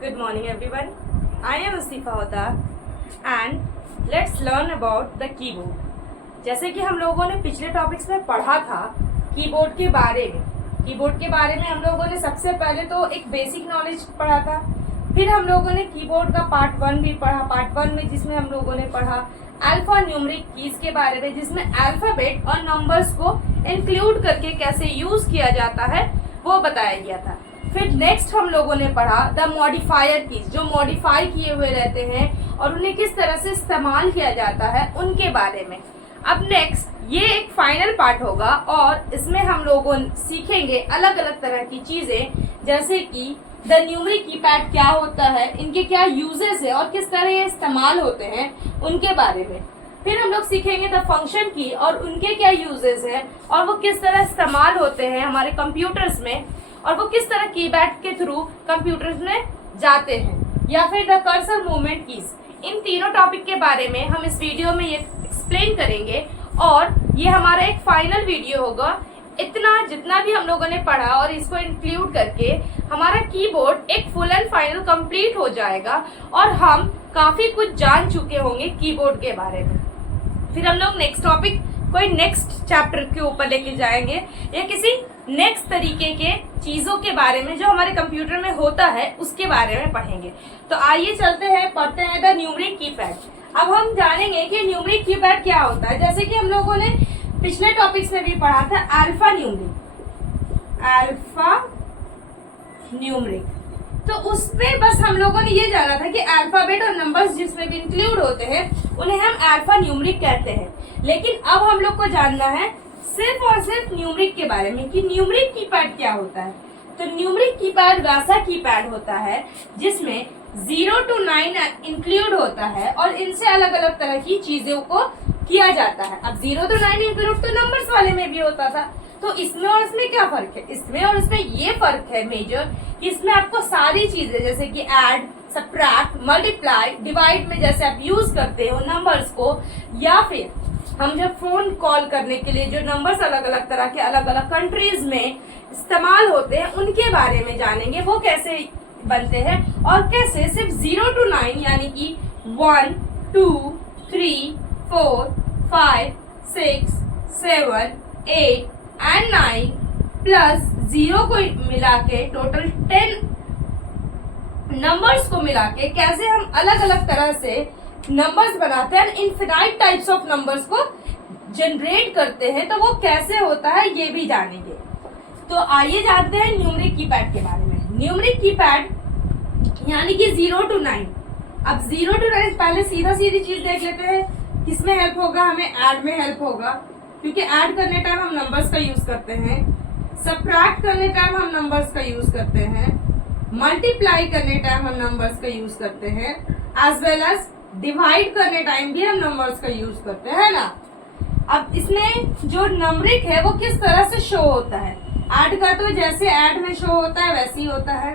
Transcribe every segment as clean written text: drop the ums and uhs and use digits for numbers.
Good morning everyone. I am Asifa Hoda and let's learn about the keyboard. जैसे कि हम लोगों ने पिछले टॉपिक्स में पढ़ा था कीबोर्ड के बारे में। कीबोर्ड के बारे में हम लोगों ने सबसे पहले तो एक बेसिक नॉलेज पढ़ा था, फिर हम लोगों ने कीबोर्ड का पार्ट 1 भी पढ़ा। पार्ट 1 में जिसमें हम लोगों ने पढ़ा अल्फा न्यूमरिक कीज के बारे में, जिसमें अल्फाबेट और नंबर्स को इंक्लूड करके कैसे यूज किया जाता है वो बताया गया था। फिर नेक्स्ट हम लोगों ने पढ़ा द मॉडिफायर कीज, जो मॉडिफाई किए हुए रहते हैं और उन्हें किस तरह से इस्तेमाल किया जाता है उनके बारे में। अब नेक्स्ट ये एक फाइनल पार्ट होगा और इसमें हम लोगों सीखेंगे अलग अलग तरह की चीजें, जैसे कि द न्यूमरिक कीपैड क्या होता है, इनके क्या यूजेस है और किस तरह ये इस्तेमाल होते हैं उनके बारे में। फिर हम लोग सीखेंगे द फंक्शन की और उनके क्या यूजेस हैं और वो किस तरह इस्तेमाल होते हैं हमारे कंप्यूटर्स में, और वो किस तरह कीपैड के थ्रू कंप्यूटर्स में जाते हैं, या फिर द कर्सर मूवमेंट कीज। इन तीनों टॉपिक के बारे में हम इस वीडियो में ये एक्सप्लेन करेंगे और ये हमारा एक फाइनल वीडियो होगा। इतना जितना भी हम लोगों ने पढ़ा और इसको इंक्लूड करके हमारा कीबोर्ड एक फुल एंड फाइनल कंप्लीट हो जाएगा और हम काफी कुछ जान चुके होंगे कीबोर्ड के बारे में। फिर हम लोग नेक्स्ट टॉपिक कोई नेक्स्ट चैप्टर के ऊपर लेके जाएंगे या किसी नेक्स्ट तरीके के चीजों के बारे में जो हमारे कंप्यूटर में होता है उसके बारे में पढ़ेंगे। तो आइए चलते हैं, पढ़ते हैं द न्यूमरिक कीपैड। अब हम जानेंगे कि न्यूमरिक कीपैड क्या होता है। जैसे कि हम लोगों ने पिछले टॉपिक्स में भी पढ़ा था अल्फा न्यूमरिक, तो उसमें बस हम लोगों ने ये जाना था कि अल्फाबेट और नंबर्स जिसमें भी इंक्लूड होते हैं उन्हें हम अल्फा न्यूमरिक कहते हैं। लेकिन अब हम लोग को जानना है सिर्फ और सिर्फ न्यूमरिक के बारे में कि न्यूमरिक कीपैड क्या होता है। तो न्यूमरिक कीपैड वैसा कीपैड होता है जिसमें 0 to 9 इंक्लूड होता है और इनसे अलग अलग तरह की चीजों को किया जाता है। अब 0 to 9 इंक्लूड तो नंबर्स वाले में भी होता था, तो इसमें और इसमें क्या फर्क है? इसमें और इसमें ये फर्क है मेजर कि इसमें आपको सारी चीजें जैसे कि ऐड, सब्ट्रैक्ट, मल्टीप्लाई, डिवाइड में जैसे आप यूज करते हो नंबर्स को, या फिर हम जब फोन कॉल करने के लिए जो नंबर्स अलग अलग तरह के अलग अलग कंट्रीज में इस्तेमाल होते हैं उनके बारे में जानेंगे, वो कैसे बनते हैं और कैसे सिर्फ 0 to 9 यानी कि 1, 2, 3, 4, 5, 6, 7, 8 एंड 9 प्लस 0 को मिला के टोटल 10 नंबर्स को मिला के कैसे हम अलग अलग तरह से नंबर्स बनाते हैं, इनफिनाइट टाइप्स ऑफ नंबर्स को जनरेट करते हैं, तो वो कैसे होता है ये भी जानेंगे। तो आइए जानते हैं न्यूमरिक कीपैड के बारे में। न्यूमरिक कीपैड यानी कि 0 to 9। अब 0 to 9 पहले सीधा सीधी चीज देख लेते हैं, किसमें हेल्प होगा? हमें ऐड में हेल्प होगा, क्योंकि ऐड करने टाइम हम नंबर्स का यूज करते हैं, सब्ट्रैक्ट करने टाइम हम नंबर्स का यूज करते हैं, मल्टीप्लाई करने टाइम हम नंबर्स का यूज करते हैं, एज वेल एज डिवाइड करने टाइम भी हम नंबर्स का यूज करते हैं ना। अब इसमें जो नंबरिक है वो किस तरह से शो होता है? ऐड का तो जैसे ऐड में शो होता है वैसे ही होता है,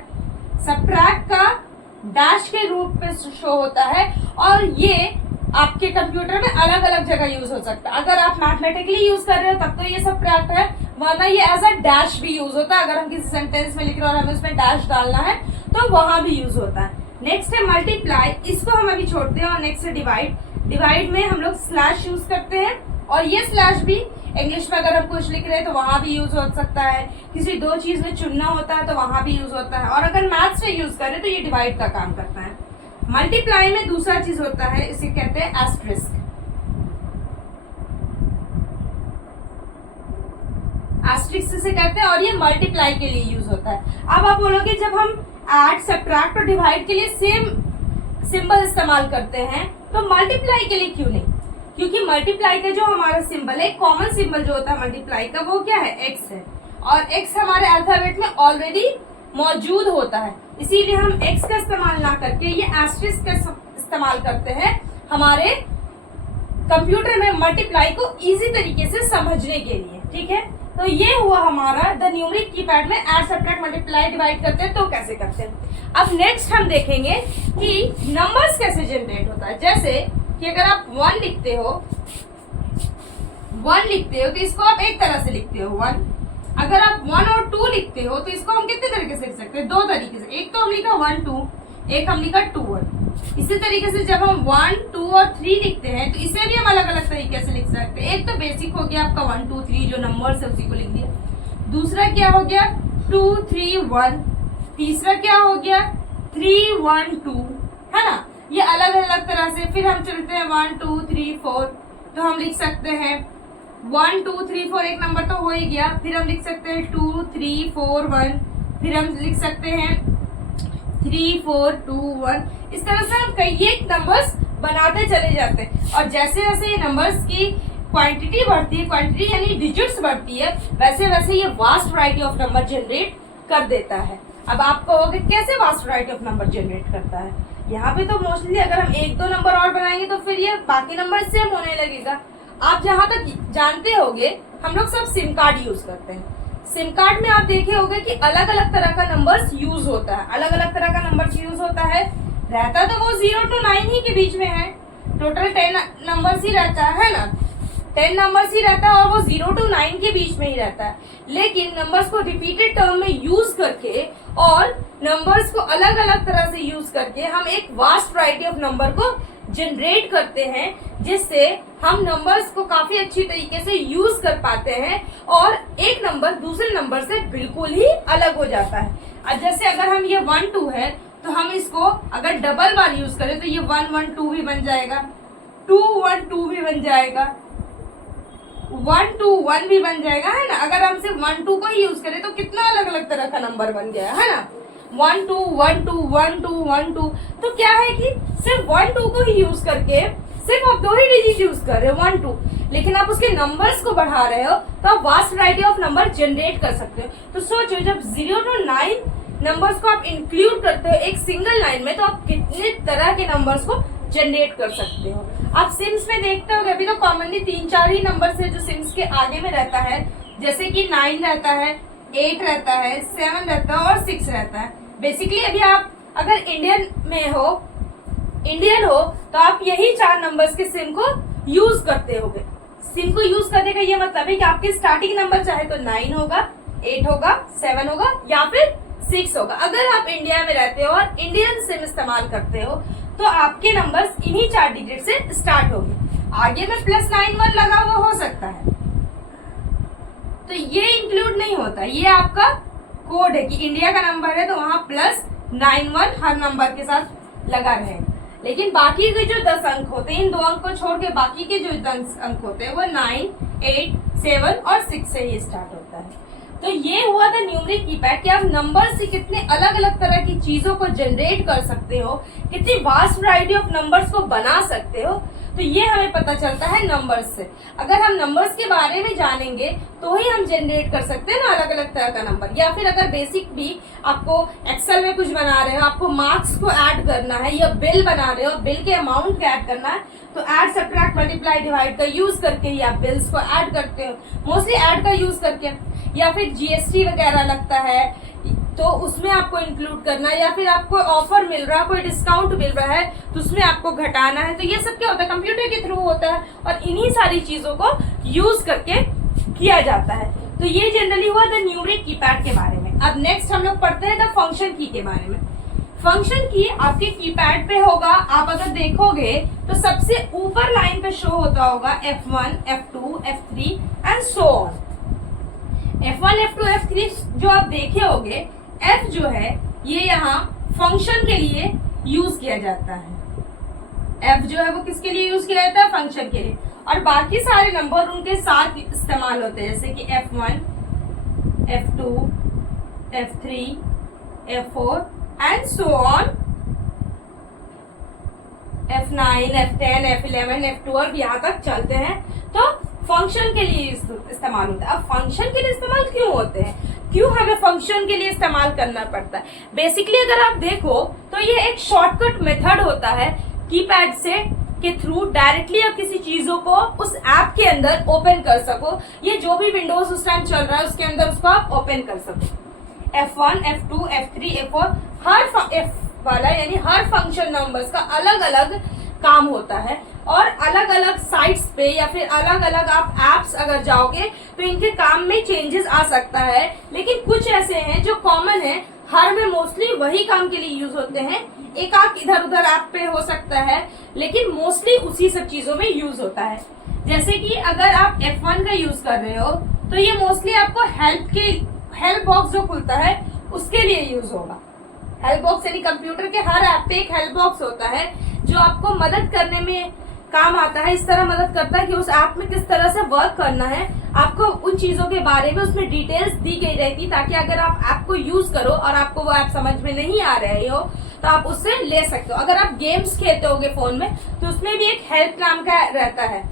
सब्ट्रैक्ट का डैश के रूप में शो होता है, और ये आपके कंप्यूटर में अलग अलग जगह यूज हो सकता है। अगर आप मैथमेटिकली यूज कर रहे हो तब तो ये सब्ट्रैक्ट है, वरना ये एज अ डैश भी यूज होता है। अगर हम किसी सेंटेंस में लिख रहे हैं और हमें उसमें डैश डालना है तो वहां भी यूज होता है। नेक्स्ट है मल्टीप्लाई, इसको हम अभी छोड़ते हैं। और नेक्स्ट है डिवाइड। डिवाइड में हम लोग स्लैश यूज करते हैं, और ये स्लैश भी इंग्लिश में अगर हम कुछ लिख रहे हैं तो वहां भी यूज हो सकता है, किसी दो चीज में चुनना होता है तो वहां भी यूज होता है, और अगर मैथ्स से यूज करें तो ये डिवाइड का काम करता है। मल्टीप्लाई में दूसरा चीज होता है, इसे कहते हैं एस्टरिस्क। एस्टरिस्क से कहते हैं, और ये मल्टीप्लाई के लिए यूज होता है। अब आप बोलोगे जब हम ऐड, सब्ट्रैक्ट और डिवाइड के लिए सेम सिंबल इस्तेमाल करते हैं तो मल्टीप्लाई के लिए क्यों नहीं? क्योंकि मल्टीप्लाई का जो हमारा सिंबल है, कॉमन सिंबल जो होता है मल्टीप्लाई का, वो क्या है? एक्स है, और एक्स हमारे अल्फाबेट में ऑलरेडी मौजूद होता है, इसीलिए हम एक्स का इस्तेमाल ना करके ये एस्टरिस्क का इस्तेमाल करते हैं हमारे कंप्यूटर में मल्टीप्लाई को इजी तरीके से समझने के लिए। ठीक है, तो ये हुआ हमारा द न्यूमरिक कीपैड में ऐड, सब्ट्रैक्ट, मल्टीप्लाई, डिवाइड करते हैं तो कैसे करते हैं। अब नेक्स्ट हम देखेंगे कि नंबर्स कैसे जनरेट होता है। जैसे कि अगर आप 1 लिखते हो तो इसको आप एक तरह से लिखते हो 1। अगर आप 1 और 2 लिखते हो तो इसको हम कितने तरीके से लिख सकते हैं? 2 तरीके से। एक तो हम लिखा 1 2, एक हम लिखा 2 1। इसी तरीके से जब हम 1 2 और 3 लिखते हैं तो इसे भी हम अलग अलग तरीके से लिख सकते हैं। एक तो बेसिक हो गया आपका 1 2 3 जो नंबर्स है उसी को लिख दिया। दूसरा क्या हो गया 2 3 1। तीसरा क्या हो गया 3 1 2, है ना। ये अलग अलग तरह से। फिर हम चलते हैं 1 2 3 4, तो हम लिख सकते हैं 1 2 3 4 एक नंबर तो हो ही गया। फिर हम लिख सकते हैं 2 3 4 1। फिर हम लिख सकते हैं 3 4 2 1। इस तरह से हम कई एक नंबर्स बनाते चले जाते हैं। और जैसे जैसे ये नंबर्स की क्वांटिटी बढ़ती है, क्वांटिटी यानी डिजिट्स बढ़ती है, वैसे वैसे ये vast variety of number generate कर देता है। अब आप कहोगे कैसे vast variety of number generate करता है। यहाँ पे तो मोस्टली अगर हम एक दो नंबर और बनाएंगे तो फिर ये बाकी नंबर सेम होने लगेगा। आप जहां तक जानते होंगे हम लोग सब सिम कार्ड यूज करते हैं। सिम कार्ड में आप देखे होंगे कि अलग अलग तरह का नंबर्स यूज होता है। अलग अलग तरह का नंबर यूज होता है। रहता तो वो 0 to 9 ही के बीच में है। टोटल 10 नंबर्स ही रहता है ना, 10 नंबर्स ही रहता है और वो 0 to 9 के बीच में ही रहता है। लेकिन नंबर्स को रिपीटेड टर्म में यूज करके और नंबर्स को अलग अलग तरह से यूज करके हम एक वास्ट वैरायटी ऑफ नंबर को जनरेट करते हैं, जिससे हम नंबर्स को काफी अच्छी तरीके से यूज कर पाते हैं और एक नंबर दूसरे नंबर से बिल्कुल ही अलग हो जाता है। जैसे अगर हम ये 1 2 है तो हम इसको अगर डबल बार यूज करें तो ये 1 1 2 भी बन जाएगा, 2 1 2 भी बन जाएगा, 1 2 1 भी बन जाएगा, है ना। अगर हम सिर्फ 1 2 को ही यूज करें तो कितना अलग अलग तरह का नंबर बन गया है ना। 1 2 1 2 1 2 1 2। तो क्या है कि सिर्फ 1 2 को ही यूज करके सिर्फ आप 2 ही डिजिट यूज कर रहे हो 1 2, लेकिन आप उसके नंबर्स को बढ़ा रहे हो तो आप vast variety of number generate कर सकते हो। तो सोचो जब 0 to 9 नंबर्स को आप इंक्लूड करते हो एक सिंगल लाइन में तो आप कितने तरह के नंबर्स को जनरेट कर सकते हो। आप सिम्स में देखते हो अभी तो कॉमनली 3-4 ही नंबर्स है जो सिम्स के आगे में रहता है, जैसे कि 9 रहता है, 8 रहता है, 7 रहता है और 6 रहता है। बेसिकली अभी आप अगर इंडियन हो तो आप यही 4 नंबर्स के सिम को यूज करते होगे। सिम को यूज करने का ये मतलब है कि आपके स्टार्टिंग नंबर चाहे तो 9 होगा, 8 होगा, 7 होगा या फिर 6 होगा। अगर आप इंडिया में रहते हो और इंडियन सिम इस्तेमाल करते हो तो आपके नंबर्स इन्हीं 4 डिजिट से स्टार्ट होंगे। आगे में +91 लगा हुआ हो सकता है तो ये इंक्लूड नहीं होता। ये आपका कोड है कि इंडिया का नंबर है तो वहां +91 हर नंबर के साथ लगा रहेगा। लेकिन बाकी के जो 10 अंक होते हैं, इन 2 अंक को छोड़ के बाकी के जो 10 अंक होते हैं वो 9 8 7 और 6 से ही स्टार्ट होता है। तो ये हुआ था न्यूमरिक कीपैड कि आप नंबर से कितने अलग अलग तरह की चीजों को जनरेट कर सकते हो, कितनी वास्ट वैरायटी ऑफ नंबर्स को बना सकते हो। तो ये हमें पता चलता है नंबर्स से। अगर हम नंबर्स के बारे में जानेंगे तो ही हम जनरेट कर सकते हैं ना अलग अलग तरह का नंबर। या फिर अगर बेसिक भी आपको एक्सेल में कुछ बना रहे हो, आपको मार्क्स को ऐड करना है या बिल बना रहे हो, बिल के अमाउंट को ऐड करना है तो ऐड सब्ट्रैक्ट मल्टीप्लाई डिवाइड का यूज करके ही आप बिल्स को ऐड करते हो, मोस्टली ऐड का यूज करके। या फिर जीएसटी वगैरह लगता है तो उसमें आपको इंक्लूड करना है, या फिर आपको ऑफर मिल रहा है, कोई डिस्काउंट मिल रहा है तो उसमें आपको घटाना है। तो ये सब क्या होता है कंप्यूटर के थ्रू होता है और इन्हीं सारी चीजों को यूज करके किया जाता है। तो ये जनरली हुआ द न्यूमरिक कीपैड के बारे में। अब नेक्स्ट हम लोग पढ़ते हैं द फंक्शन की के बारे में। फंक्शन की आपके कीपैड पे होगा, आप अगर देखोगे तो सबसे ऊपर लाइन पे शो होता होगा F1 F2 F3 and so on. F1 F2 F3 जो आप देखे होगे, F जो है ये यहाँ फंक्शन के लिए यूज किया जाता है। F जो है वो किसके लिए यूज किया जाता है? फंक्शन के लिए। और बाकी सारे नंबर उनके साथ इस्तेमाल होते हैं, जैसे कि F1 F2 F3 F4 and so on, F9 F10 F11 F12 और यहाँ तक चलते हैं। तो फंक्शन के लिए इस्तेमाल होता है। अब फंक्शन के लिए इस्तेमाल क्यों होते हैं, क्यों हमें फंक्शन के लिए इस्तेमाल करना पड़ता है? बेसिकली अगर आप देखो तो ये एक शॉर्टकट मेथड होता है कीपैड से के थ्रू डायरेक्टली आप किसी चीजों को उस ऐप के अंदर ओपन कर सको। ये जो भी विंडोज उस टाइम चल रहा है उसके अंदर उसको आप ओपन कर सको। F1 F2 F3 F4 हर F वाला यानी हर फंक्शन नंबर्स का अलग अलग काम होता है और अलग अलग साइट्स पे या फिर अलग अलग आप एप्स अगर जाओगे तो इनके काम में चेंजेस आ सकता है। लेकिन कुछ ऐसे हैं जो कॉमन है, हर में मोस्टली वही काम के लिए यूज होते हैं। एक आध इधर उधर ऐप पे हो सकता है, लेकिन मोस्टली उसी सब चीजों में यूज होता है। जैसे कि अगर आप F1 का यूज कर रहे हो तो ये मोस्टली आपको हेल्प बॉक्स जो खुलता है उसके लिए यूज होगा। हेल्प बॉक्स यानी कंप्यूटर के हर ऐप पे एक हेल्प बॉक्स होता है जो आपको मदद करने में काम आता है। इस तरह मदद करता है कि उस ऐप में किस तरह से वर्क करना है, आपको उन चीजों के बारे में उसमें डिटेल्स दी गई रहती, ताकि अगर आप ऐप को यूज करो और आपको वो ऐप समझ में नहीं आ रही हो तो आप उससे ले सकते हो। अगर आप गेम्स खेलते होगे फोन में तो उसमें भी एक हेल्प नाम का रहता है,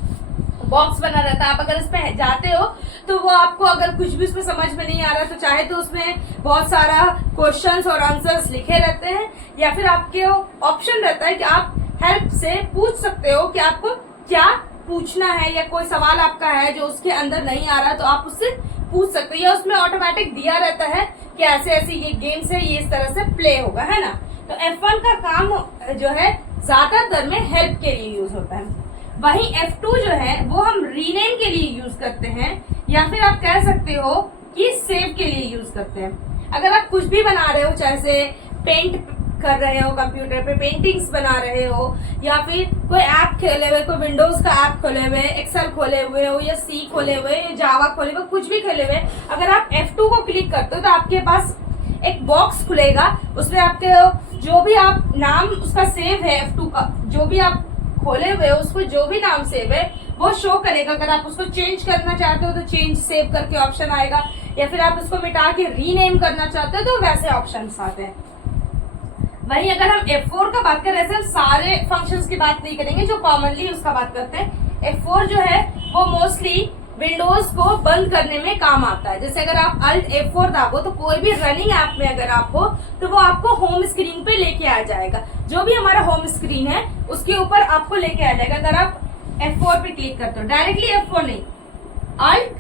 बॉक्स बना रहता है। आप अगर इसमें जाते हो तो वो आपको अगर कुछ भी उसमें समझ में नहीं आ रहा तो चाहे तो उसमें बहुत सारा क्वेश्चंस और आंसर्स लिखे रहते हैं, या फिर आपके ऑप्शन रहता है कि आप हेल्प से पूछ सकते हो कि आपको क्या पूछना है, या कोई सवाल आपका है जो उसके अंदर नहीं आ रहा तो आप उससे पूछ सकते हो, या उसमें ऑटोमेटिक दिया रहता है कि ऐसे ऐसे ये गेम्स है, ये इस तरह से प्ले होगा, है ना। तो F1 का काम जो है ज्यादातर में हेल्प के लिए यूज होता है। वहीं F2 जो है वो हम रीनेम के लिए यूज करते हैं, या फिर आप कह सकते हो कि सेव के लिए यूज करते हैं। अगर आप कुछ भी बना रहे हो, चाहे से पेंट कर रहे हो, कंप्यूटर पे पेंटिंग्स बना रहे हो, या फिर कोई ऐप खेले हुए, कोई विंडोज का ऐप खोले हुए, एक्सेल खोले हुए हो, या सी खोले हुए, या जावा खोले हुए, कुछ भी खोले हुए, अगर आप F2 को क्लिक करते हो तो आपके पास एक बॉक्स खुलेगा। उसमें आपके जो भी आप नाम उसका सेव है F2 का, जो भी आप खोले हुए हो उसको जो भी नाम सेव है वो शो करेगा। अगर आप उसको चेंज करना चाहते हो तो चेंज सेव करके ऑप्शन आएगा, या फिर आप उसको मिटा के रीनेम करना चाहते हो तो वैसे ऑप्शन आते हैं। वहीं अगर हम F4 का बात करें, ऐसे हम सारे फंक्शंस की बात नहीं करेंगे, जो कॉमनली उसका बात करते हैं। F4 जो है वो मोस्टली विंडोज को बंद करने में काम आता है। जैसे अगर आप Alt F4 दाबो तो कोई भी रनिंग ऐप में अगर आप हो तो वो आपको होम स्क्रीन पे लेके आ जाएगा। जो भी हमारा होम स्क्रीन है उसके ऊपर आपको लेके आ जाएगा। अगर आप F4 पे क्लिक करते हो, डायरेक्टली F4 नहीं, Alt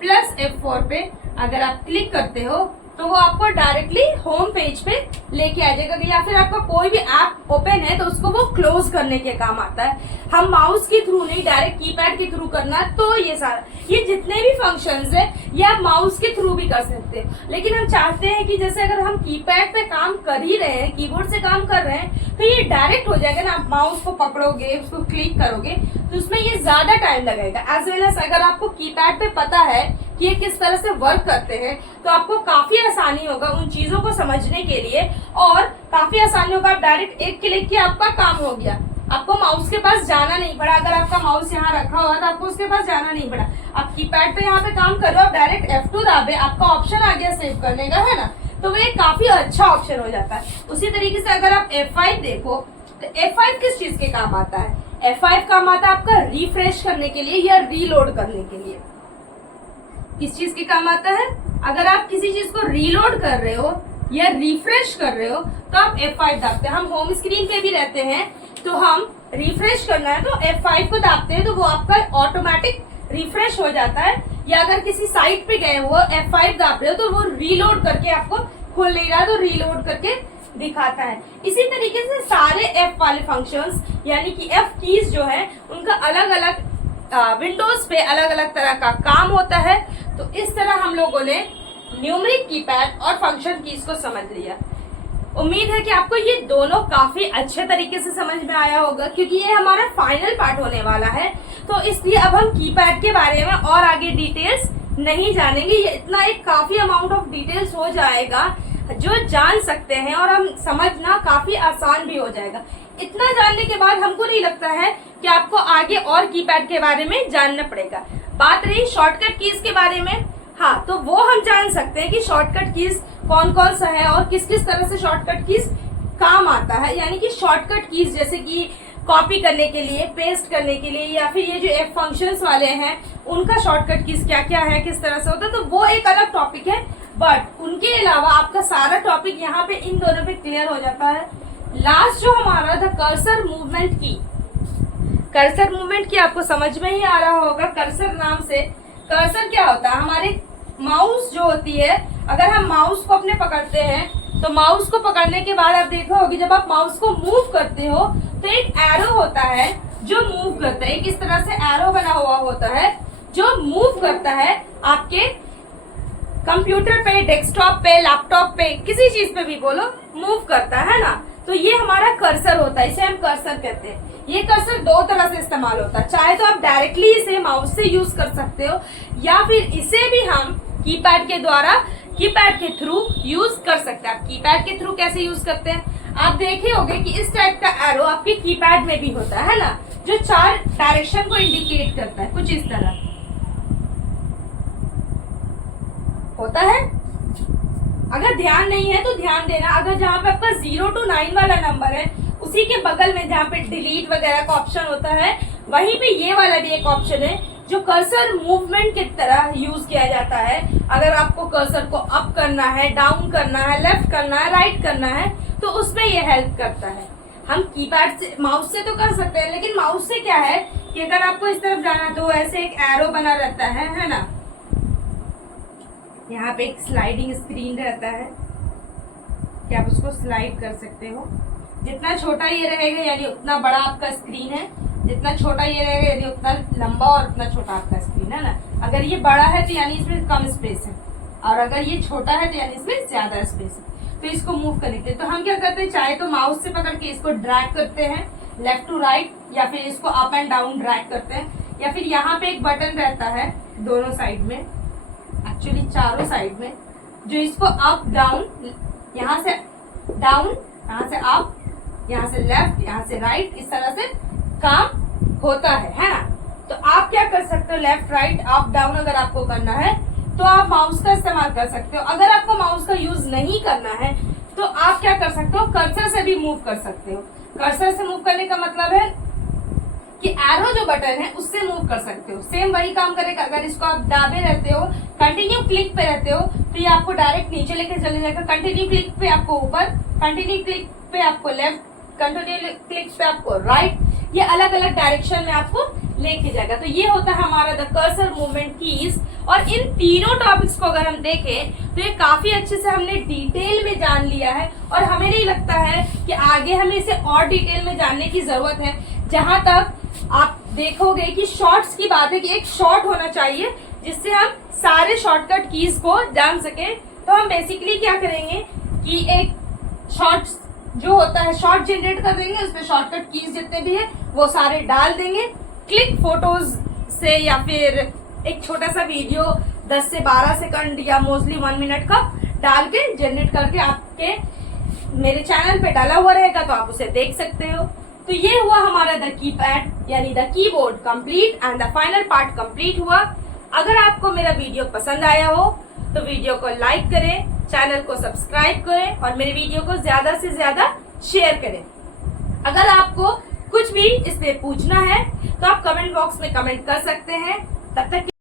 प्लस F4 पे अगर आप क्लिक करते हो तो वो आपको डायरेक्टली होम पेज पे लेके आ जाएगा। या फिर आपका कोई भी ऐप ओपन है तो उसको वो क्लोज करने के काम आता है। हम माउस के थ्रू नहीं, डायरेक्ट कीपैड के थ्रू करना, तो ये जितने भी फंक्शंस है ये आप माउस के थ्रू भी कर सकते हैं। लेकिन हम चाहते हैं कि जैसे अगर हम कीपैड पे काम कर ही रहे हैं, कीबोर्ड से काम कर रहे हैं, तो ये डायरेक्ट हो जाएगा ना। आप माउस को पकड़ोगे, उसको क्लिक करोगे तो उसमें ये ज्यादा टाइम लगेगा। एज वेल एज अगर आपको कीपैड पे पता है कि ये किस तरह से वर्क करते हैं तो आपको काफी आसानी होगा उन चीजों को समझने के लिए, और काफी आसानी होगा। आप डायरेक्ट एक क्लिक किया, आपका काम हो गया, आपको माउस के पास जाना नहीं पड़ा। अगर आपका माउस यहाँ रखा हुआ तो आपको उसके पास जाना नहीं पड़ा। आप कीपैड पे यहाँ पे काम कर रहे हो, आप डायरेक्ट F2 दाबे, आपका ऑप्शन आ गया सेव करने का, है ना। तो वो एक काफी अच्छा ऑप्शन हो जाता है। उसी तरीके से अगर आप F5 देखो तो F5 किस चीज के काम आता है? F5 काम आता है आपका रिफ्रेश करने के लिए या रीलोड करने के लिए। किस चीज के काम आता है? अगर आप किसी चीज को रीलोड कर रहे हो या रिफ्रेश कर रहे हो तो आप F5 दाबते हैं। हम होम स्क्रीन पे भी रहते हैं तो हम रिफ्रेश करना है तो F5 को दाबते हैं तो वो आपका ऑटोमेटिक रिफ्रेश हो जाता है। या अगर किसी साइट पे गए हो, F5 दाब रहे हो तो वो रीलोड करके आपको खुल नहीं रहा तो रीलोड करके दिखाता है। इसी तरीके से सारे F वाले फंक्शंस यानी कि F कीज जो है उनका अलग अलग विंडोज पे अलग अलग तरह का काम होता है। तो इस तरह हम लोगों ने न्यूमेरिक कीपैड और फंक्शन कीज को समझ लिया। उम्मीद है कि आपको ये दोनों काफी अच्छे तरीके से समझ में आया होगा, क्योंकि ये हमारा फाइनल पार्ट होने वाला है। तो इसलिए अब हम कीपैड के बारे में और आगे डिटेल्स नहीं जानेंगे। ये इतना एक काफी अमाउंट ऑफ डिटेल्स हो जाएगा जो जान सकते हैं, और हम समझना काफी आसान भी हो जाएगा। इतना जानने के बाद हमको नहीं लगता है कि आपको आगे और कीपैड के बारे में जानना पड़ेगा। बात रही शॉर्टकट कीज के बारे में, हाँ, तो वो हम जान सकते हैं कि शॉर्टकट कीज कौन कौन सा है और किस किस तरह से शॉर्टकट कीज काम आता है। यानी कि शॉर्टकट कीज जैसे कि कॉपी करने के लिए, पेस्ट करने के लिए, या फिर ये जो F फंक्शंस वाले हैं उनका शॉर्टकट कीज क्या क्या है, किस तरह से होता है, तो वो एक अलग टॉपिक है। बट उनके अलावा आपका सारा टॉपिक यहाँ पे इन दोनों पे क्लियर हो जाता है। लास्ट जो हमारा था कर्सर मूवमेंट की, कर्सर मूवमेंट की आपको समझ में ही आ रहा होगा। कर्सर नाम से, कर्सर क्या होता है? हमारे माउस जो होती है, अगर हम माउस को अपने पकड़ते हैं तो माउस को पकड़ने के बाद आप देखो होगी जब आप माउस को मूव करते हो तो एक एरो होता है जो मूव करता है। एक इस तरह से एरो बना हुआ होता है जो मूव करता है आपके कंप्यूटर पे, डेस्कटॉप पे, लैपटॉप पे, किसी चीज पे भी बोलो मूव करता है ना। तो ये हमारा कर्सर होता है, इसे हम कर्सर कहते हैं। ये कर्सर दो तरह से इस्तेमाल होता है, चाहे तो आप डायरेक्टली इसे माउस से यूज कर सकते हो या फिर इसे भी हम कीपैड के द्वारा, कीपैड के थ्रू यूज कर सकते हैं। आप कीपैड के थ्रू कैसे यूज करते हैं, आप देखे होंगे कि इस टाइप का एरो आपके कीपैड में भी होता है ना, जो 4 डायरेक्शन को इंडिकेट करता है, कुछ इस तरह होता है। अगर ध्यान नहीं है तो ध्यान देना, अगर जहाँ पे आपका 0 to 9 वाला नंबर है उसी के बगल में जहाँ पे डिलीट वगैरह का ऑप्शन होता है, वहीं पे ये वाला भी एक ऑप्शन है जो कर्सर मूवमेंट की तरह यूज किया जाता है। अगर आपको कर्सर को अप करना है, डाउन करना है, लेफ्ट करना है, राइट करना है, तो उसमें ये हेल्प करता है। हम कीपैड से, माउस से तो कर सकते हैं, लेकिन माउस से क्या है कि अगर आपको इस तरफ जाना तो ऐसे एक एरो बना रहता है ना, यहाँ पे एक स्लाइडिंग स्क्रीन रहता है कि आप उसको स्लाइड कर सकते हो। जितना छोटा ये रहेगा यानी उतना बड़ा आपका स्क्रीन है, जितना छोटा ये रहेगा यानी उतना लंबा और उतना छोटा आपका स्क्रीन है ना। अगर ये बड़ा है तो यानी इसमें कम स्पेस है, और अगर ये छोटा है तो यानी इसमें ज्यादा स्पेस है। तो इसको मूव करने के लिए तो हम क्या करते हैं, चाहे तो माउस से पकड़ के इसको ड्रैग करते हैं लेफ्ट टू राइट, या फिर इसको अप एंड डाउन ड्रैग करते हैं, या फिर यहाँ पे एक बटन रहता है दोनों साइड में, एक्चुअली चारों साइड में, जो इसको अप डाउन, यहाँ से डाउन, यहाँ से अप, यहाँ से लेफ्ट, यहाँ से राइट, इस तरह से काम होता है ना। तो आप क्या कर सकते हो, लेफ्ट राइट अप डाउन अगर आपको करना है तो आप माउस का इस्तेमाल कर सकते हो। अगर आपको माउस का यूज नहीं करना है तो आप क्या कर सकते हो, कर्सर से भी मूव कर सकते हो। कर्सर से मूव करने का मतलब है कि एरो जो बटन है उससे मूव कर सकते हो। सेम वही काम करेगा। अगर इसको आप दाबे रहते हो, कंटिन्यू क्लिक पे रहते हो, तो ये आपको डायरेक्ट नीचे लेके चले जाएगा। कंटिन्यू क्लिक पे आपको ऊपर, कंटिन्यू क्लिक पे आपको लेफ्ट, कंटिन्यू क्लिक पे आपको राइट, ये अलग अलग डायरेक्शन में आपको लेके जाएगा। तो ये होता है हमारा द कर्सर मूवमेंट कीज। और इन तीनों टॉपिक्स को अगर हम देखें तो ये काफी अच्छे से हमने डिटेल में जान लिया है, और हमें नहीं लगता है कि आगे हमें इसे और डिटेल में जानने की जरूरत है। जहां तक आप देखोगे कि शॉर्ट्स की बात है कि एक शॉर्ट होना चाहिए जिससे हम सारे शॉर्टकट कीज को जान सके। तो हम बेसिकली क्या करेंगे कि एक शॉर्ट जो होता है शॉर्ट जनरेट कर देंगे, उसमें शॉर्टकट कीज जितने भी है वो सारे डाल देंगे। क्लिक फोटोज से या फिर एक छोटा सा वीडियो 10 से 12 सेकंड या मोस्टली 1 मिनट का डाल के जनरेट करके आपके मेरे चैनल पे डाला हुआ रहेगा, तो आप उसे देख सकते हो। तो ये हुआ हमारा द कीपैड यानी the keyboard complete and the final part complete हुआ। अगर आपको मेरा वीडियो पसंद आया हो तो वीडियो को लाइक करें, चैनल को सब्सक्राइब करें और मेरे वीडियो को ज्यादा से ज्यादा शेयर करें। अगर आपको कुछ भी इस पे पूछना है तो आप कमेंट बॉक्स में कमेंट कर सकते हैं। तब तक